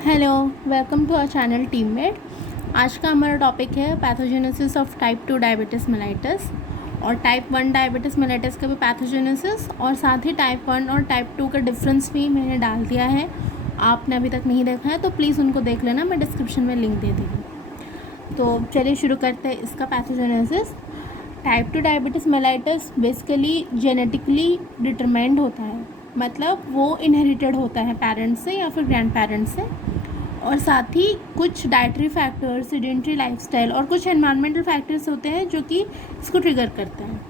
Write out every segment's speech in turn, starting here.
Hello, welcome to our channel teammate. आज का हमारा टॉपिक है pathogenesis of type 2 diabetes mellitus और टाइप 1 डायबिटीज़ मेलाइटस का भी पैथोजेनेसिस और साथ ही टाइप 1 और टाइप 2 का डिफरेंस भी मैंने डाल दिया है। आपने अभी तक नहीं देखा है तो प्लीज़ उनको देख लेना, मैं डिस्क्रिप्शन में लिंक दे दूँगी। तो चलिए शुरू करते हैं इसका pathogenesis. Type 2 diabetes mellitus basically genetically determined होता है, मतलब वो इनहेरिटेड होता है पेरेंट्स से या फिर ग्रैंड पेरेंट्स से, और साथ ही कुछ डाइटरी फैक्टर्स, सेडेंटरी लाइफस्टाइल और कुछ एनवायरमेंटल फैक्टर्स होते हैं जो कि इसको ट्रिगर करते हैं।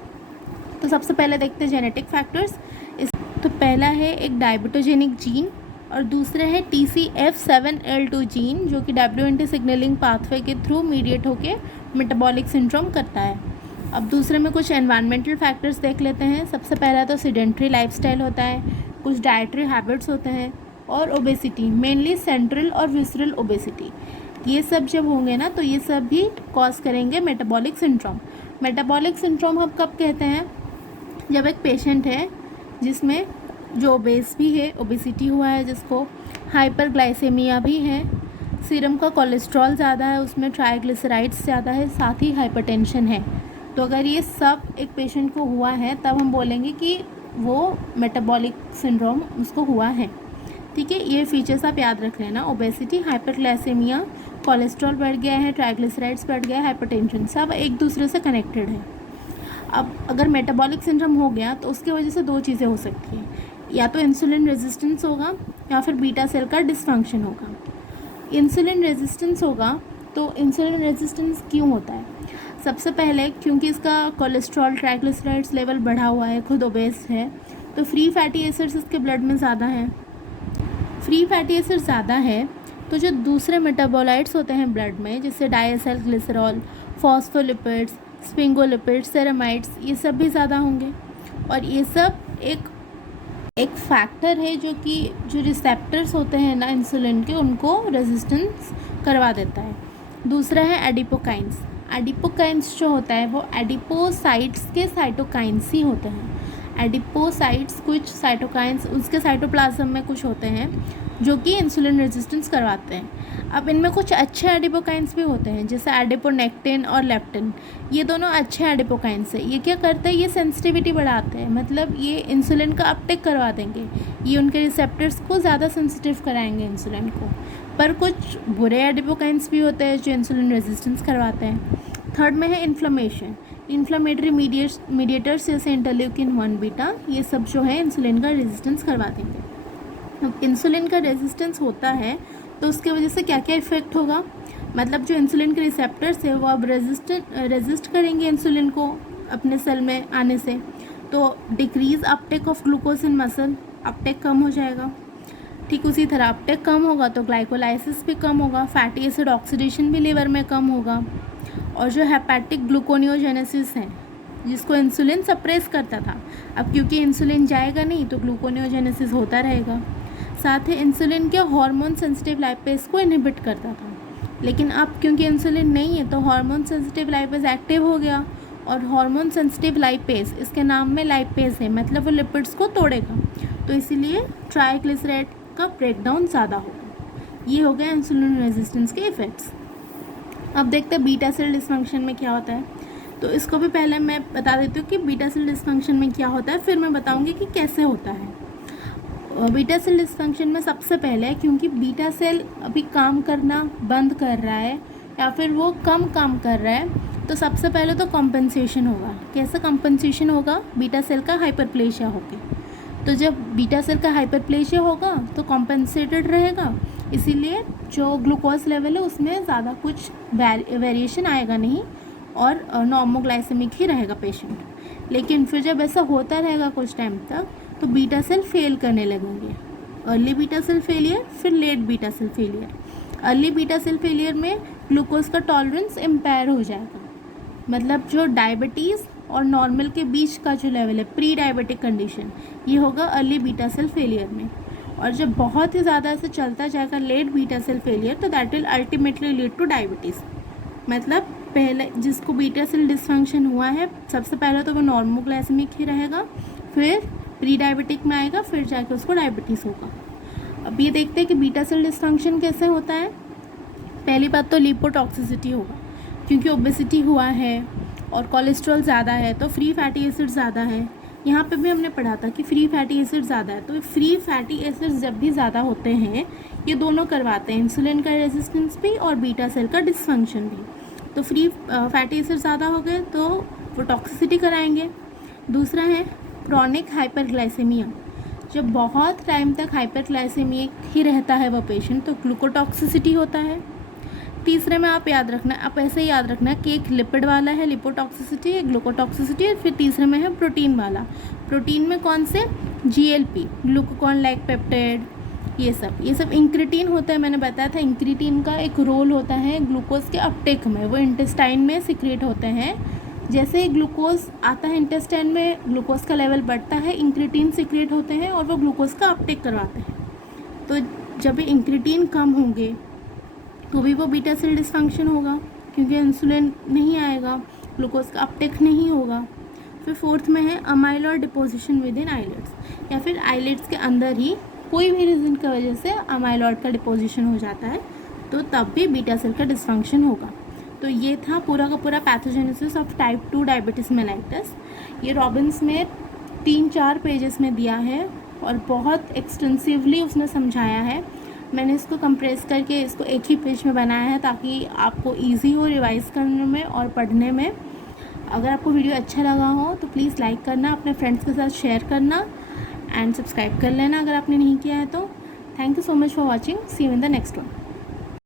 तो सबसे पहले देखते हैं जेनेटिक फैक्टर्स। तो पहला है एक डायबिटोजेनिक जीन और दूसरा है TCF7L2 जीन जो कि WNT सिग्नलिंग पाथवे के थ्रू मीडिएट होके मेटाबॉलिक सिंड्रोम करता है। अब दूसरे में कुछ एनवायरमेंटल फैक्टर्स देख लेते हैं। सबसे पहला तो सेडेंटरी लाइफस्टाइल होता है, कुछ डाइटरी हैबिट्स होते हैं और ओबेसिटी, मेनली सेंट्रल और विसरल ओबेसिटी। ये सब जब होंगे ना तो ये सब भी कॉज करेंगे मेटाबॉलिक सिंड्रोम। मेटाबॉलिक सिंड्रोम हम कब कहते हैं? जब एक पेशेंट है जिसमें जो ओबेस भी है, ओबेसिटी हुआ है, जिसको हाइपरग्लाइसेमिया भी है, सीरम का कोलेस्ट्रॉल ज़्यादा है, उसमें ट्राइग्लिसराइड्स ज़्यादा है, साथ ही हाइपरटेंशन है। तो अगर ये सब एक पेशेंट को हुआ है तब हम बोलेंगे कि वो मेटाबॉलिक सिंड्रोम उसको हुआ है। ठीक है, ये फीचर्स आप याद रख लेना। ओबेसिटी, हाइपरग्लाइसेमिया, कोलेस्ट्रॉल बढ़ गया है, ट्राइग्लिसराइड्स बढ़ गया है, हाइपरटेंशन, सब एक दूसरे से कनेक्टेड है। अब अगर मेटाबॉलिक सिंड्रोम हो गया तो उसकी वजह से दो चीज़ें हो सकती हैं, या तो इंसुलिन रेजिस्टेंस होगा या फिर बीटा सेल का डिसफंक्शन होगा। इंसुलिन रेजिस्टेंस होगा तो इंसुलिन रेजिस्टेंस क्यों होता है? सबसे पहले क्योंकि इसका कोलेस्ट्रॉल, ट्राइग्लिसराइड्स लेवल बढ़ा हुआ है, खुद ओबेस है, तो फ्री फैटी एसिड्स इसके ब्लड में ज़्यादा हैं। फ्री फैटी एसिड ज़्यादा है तो जो दूसरे मेटाबोलाइट्स होते हैं ब्लड में, जैसे डायएसाइल ग्लिसरॉल, फॉस्फोलिपिड्स, स्फिंगोलिपिड्स, सेरामाइड्स, ये सब भी ज़्यादा होंगे। और ये सब एक फैक्टर है जो कि जो रिसेप्टर्स होते हैं ना इंसुलिन के, उनको रेजिस्टेंस करवा देता है। दूसरा है एडिपोकाइंस। एडिपोकाइंस जो होता है वो एडिपोसाइट्स के साइटोकाइंस ही होते हैं। एडिपोसाइट्स कुछ साइटोकाइंस उसके साइटोप्लाज्म में कुछ होते हैं जो कि इंसुलिन रेजिस्टेंस करवाते हैं। अब इनमें कुछ अच्छे एडिपोकाइंस भी होते हैं, जैसे एडिपोनेक्टिन और लेप्टिन, ये दोनों अच्छे एडिपोकाइंस है। ये क्या करते हैं? ये सेंसिटिविटी बढ़ाते हैं, मतलब ये इंसुलिन का अपटेक करवा देंगे, ये उनके रिसेप्टर्स को ज़्यादा सेंसिटिव कराएंगे इंसुलिन को। पर कुछ बुरे एडिपोकाइंस भी होते हैं जो इंसुलिन रेजिस्टेंस करवाते हैं। थर्ड में है इन्फ्लेमेशन। इन्फ्लेमेटरी मीडिएटर्स जैसे इंटरल्यूकिन 1 बीटा, ये सब जो है इंसुलिन का रेजिस्टेंस करवा देंगे। अब इंसुलिन का रेजिस्टेंस होता है तो उसके वजह से क्या क्या इफेक्ट होगा? मतलब जो इंसुलिन के रिसेप्टर्स है वो अब रेजिस्ट करेंगे इंसुलिन को अपने सेल में आने से, तो decrease uptake of glucose in muscle, uptake कम हो जाएगा। ठीक उसी तरह अपटेक कम होगा तो ग्लाइकोलाइसिस भी कम होगा, फैटी एसिड ऑक्सीडेशन भी लीवर में कम होगा। और जो हेपेटिक ग्लूकोनियोजेनेसिस है जिसको इंसुलिन सप्रेस करता था, अब क्योंकि इंसुलिन जाएगा नहीं तो ग्लूकोनियोजेनेसिस होता रहेगा। साथ ही इंसुलिन के हार्मोन सेंसिटिव लाइपेज को इनहिबिट करता था, लेकिन अब क्योंकि इंसुलिन नहीं है तो हार्मोन सेंसिटिव लाइपेज एक्टिव हो गया, और हार्मोन सेंसिटिव लाइपेज, इसके नाम में लाइपेज है, मतलब वो लिपिड्स को तोड़ेगा, तो इसीलिए ट्राइग्लिसराइड का ब्रेकडाउन ज़्यादा होगा। ये हो गया इंसुलिन रेजिस्टेंस के इफ़ेक्ट्स। अब देखते हैं बीटा सेल डिसफंक्शन में क्या होता है। तो इसको भी पहले मैं बता देती हूँ कि बीटा सेल डिसफंक्शन में क्या होता है, फिर मैं बताऊँगी कि कैसे होता है। बीटा सेल डिसफंक्शन में सबसे पहले, क्योंकि बीटा सेल अभी काम करना बंद कर रहा है या फिर वो कम काम कर रहा है, तो सबसे पहले तो कॉम्पेंसेशन होगा। कैसे कॉम्पेंसेशन होगा? बीटा सेल का हाइपरप्लेशिया होगी। तो जब बीटा सेल का हाइपरप्लेशिया होगा तो कॉम्पेंसेटेड रहेगा, इसीलिए जो ग्लूकोज लेवल है उसमें ज़्यादा कुछ वेरिएशन आएगा नहीं और नॉर्मोग्लाइसेमिक ही रहेगा पेशेंट। लेकिन फिर जब ऐसा होता रहेगा कुछ टाइम तक तो बीटा सेल फेल करने लगेंगे। अर्ली बीटा सेल फेलियर, फिर late beta cell failure. Early beta cell failure में ग्लूकोज का टॉलरेंस इम्पेयर हो जाएगा, मतलब जो डायबिटीज़ और नॉर्मल के बीच का जो लेवल है, प्री डायबिटिक कंडीशन, ये होगा अर्ली बीटा सेल फेलियर में। और जब बहुत ही ज़्यादा ऐसे चलता जाएगा लेट बीटा सेल फेलियर, तो that will ultimately lead two diabetes. मतलब पहले जिसको बीटा सेल डिसफंक्शन हुआ है, सबसे पहले तो वो नॉर्मोग्लाइसेमिक ही रहेगा, फिर प्री डायबिटिक में आएगा, फिर जाके उसको डायबिटीज़ होगा। अब ये देखते हैं कि बीटा सेल डिस्फंक्शन कैसे होता है। पहली बात तो लिपोटॉक्सिसिटी होगा, क्योंकि ओबेसिटी हुआ है और कोलेस्ट्रॉल ज़्यादा है तो फ्री फैटी एसिड ज़्यादा है। यहाँ पे भी हमने पढ़ा था कि फ्री फैटी एसिड ज़्यादा है, तो फ्री फैटी एसिड जब भी ज़्यादा होते हैं ये दोनों करवाते हैं, इंसुलिन का रेजिस्टेंस भी और बीटा सेल का डिस्फंक्शन भी। तो फ्री फैटी एसिड ज़्यादा हो गए तो वो टॉक्सिसिटी कराएंगे। दूसरा है क्रॉनिक हाइपरग्लाइसेमिया, जब बहुत टाइम तक हाइपरग्लाइसेमिक ही रहता है वो पेशेंट तो ग्लूकोटॉक्सिसिटी होता है। तीसरे में आप याद रखना, आप ऐसे ही याद रखना कि एक लिपिड वाला है लिपोटॉक्सिसिटी, एक ग्लूकोटॉक्सिसिटी, और फिर तीसरे में है प्रोटीन वाला। प्रोटीन में कौन से? GLP, ग्लूकोकॉन लाइक पेप्टाइड, ये सब इंक्रेटीन होता है। मैंने बताया था इंक्रेटीन का एक रोल होता है ग्लूकोज के अपटेक में, वो इंटेस्टाइन में सिक्रेट होते हैं। जैसे ग्लूकोज आता है इंटेस्टाइन में, ग्लूकोज का लेवल बढ़ता है, इंक्रेटीन सिक्रेट होते हैं और वो ग्लूकोज का अपटेक करवाते हैं। तो जब इंक्रेटीन कम होंगे तो भी वो बीटा सेल डिस्फंक्शन होगा, क्योंकि इंसुलिन नहीं आएगा, ग्लूकोज का अपटेक नहीं होगा। फिर फोर्थ में है amyloid deposition within islets, या फिर आइलेट्स के अंदर ही कोई भी रीज़न की वजह से अमाइलॉइड का डिपोजिशन हो जाता है तो तब भी बीटा सेल का डिस्फंक्शन होगा। तो ये था पूरा का पूरा pathogenesis of type 2 diabetes mellitus. ये रॉबिन्स में 3-4 पेजेस में दिया है और बहुत एक्सटेंसिवली उसने समझाया है। मैंने इसको कंप्रेस करके इसको एक ही पेज में बनाया है ताकि आपको इजी हो रिवाइज़ करने में और पढ़ने में। अगर आपको वीडियो अच्छा लगा हो तो प्लीज़ लाइक करना, अपने फ्रेंड्स के साथ शेयर करना एंड सब्सक्राइब कर लेना अगर आपने नहीं किया है तो। Thank you so much for watching, see you in the next one.